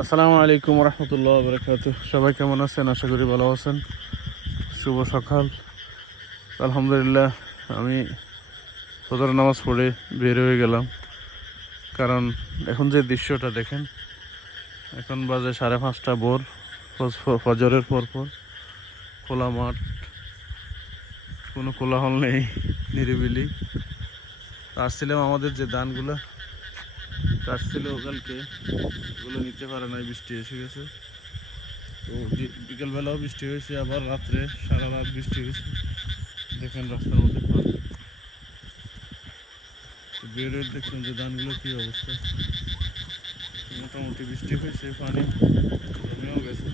আসসালামু আলাইকুম রহমতুল্লাহ বরকাত সবাই কেমন আছেন? আশা করি ভালো আছেন। শুভ সকাল। আলহামদুলিল্লাহ, আমি ফজর নামাজ পড়ে বের হয়ে গেলাম। কারণ এখন যে দৃশ্যটা দেখেন, এখন বাজে সাড়ে পাঁচটা ভোর, ফজ- ফজরের পর পর খোলা মাঠ, কোনো কোলাহল নেই, নিরিবিলি। আসছিলাম আমাদের যে ধানগুলো কাটছিল কালকে ওগুলো নিতে পারে নাই, বৃষ্টি এসে গেছে। তো বি- বিকেলবেলাও বৃষ্টি হয়েছে, আবার রাত্রে সারা রাত বৃষ্টি হয়েছে। দেখেন রাস্তার মধ্যে পানি। তো বেরোয় দেখছেন যে ধানগুলো কী অবস্থা। মোটামুটি বৃষ্টি হয়েছে, পানি জমেও গেছে।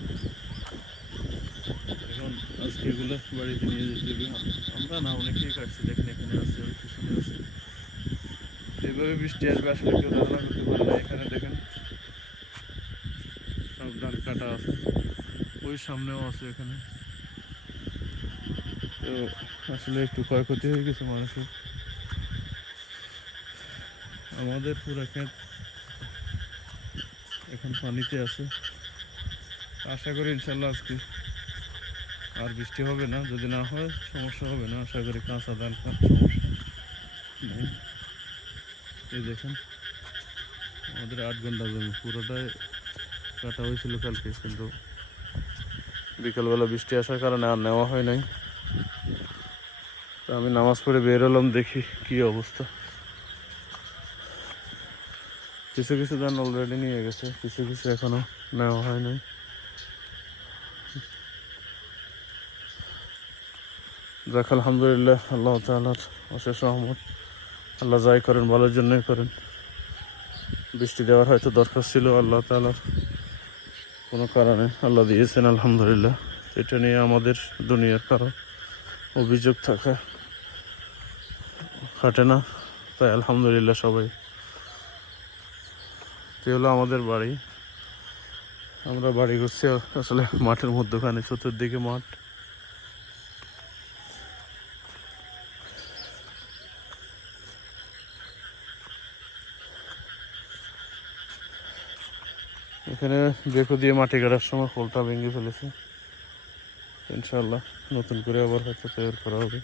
এখন আজকে এগুলো বাড়িতে নিয়ে যেতে হবে। আমরা না, অনেকেই কাটছি, দেখেন এখানে আছে এভাবে বৃষ্টি আসবে, আসলে কেউ ধারণা করতে পারে না। এখানে দেখেন সব ধান কাটা আছে, ওই সামনেও আছে এখানে। তো আসলে একটু ক্ষয়ক্ষতি হয়ে গেছে মানুষের। আমাদের পুরো ক্ষেত এখন পানিতে আছে। আশা করি ইনশাল্লাহ আজকে আর বৃষ্টি হবে না, যদি না হয় সমস্যা হবে না। আশা করি কাঁচা ধান সমস্যা নেই। এই দেখেন, আমাদের আট ঘণ্টা জমি। পুরোটাই কাটা হয়েছিল কালকে, কিন্তু বিকালবেলা বৃষ্টি আসার কারণে আর নেওয়া হয় নাই। তো আমি নামাজ পড়ে বের হলাম, দেখি কি অবস্থা। কিছু কিছু ধান অলরেডি নিয়ে গেছে, কিছু কিছু এখনও নেওয়া হয় নাই। যাক, আলহামদুলিল্লাহ, আল্লাহ তালার অশেষ রহমত। আল্লাহ যাই করেন, ভালোর জন্যই করেন। বৃষ্টি দেওয়ার হয়তো দরকার ছিল আল্লাহ তালার কোনো কারণে। আল্লাহ দিয়েছেন, আলহামদুলিল্লাহ। এটা নিয়ে আমাদের দুনিয়ার কারও অভিযোগ থাকা খাটে না। তাই আলহামদুলিল্লাহ সবাই। এ হলো আমাদের বাড়ি। আমরা বাড়ি করছি আসলে মাঠের মধ্যখানে, চতুর্দিকে মাঠ। এখানে বেকু দিয়ে মাটি কাটার সময় খোলটা ভেঙে ফেলেছে। ইনশাল্লাহ নতুন করে আবার হয়তো তৈরি করা হবে।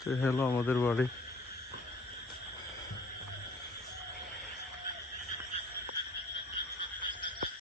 তো হলো আমাদের বাড়ি।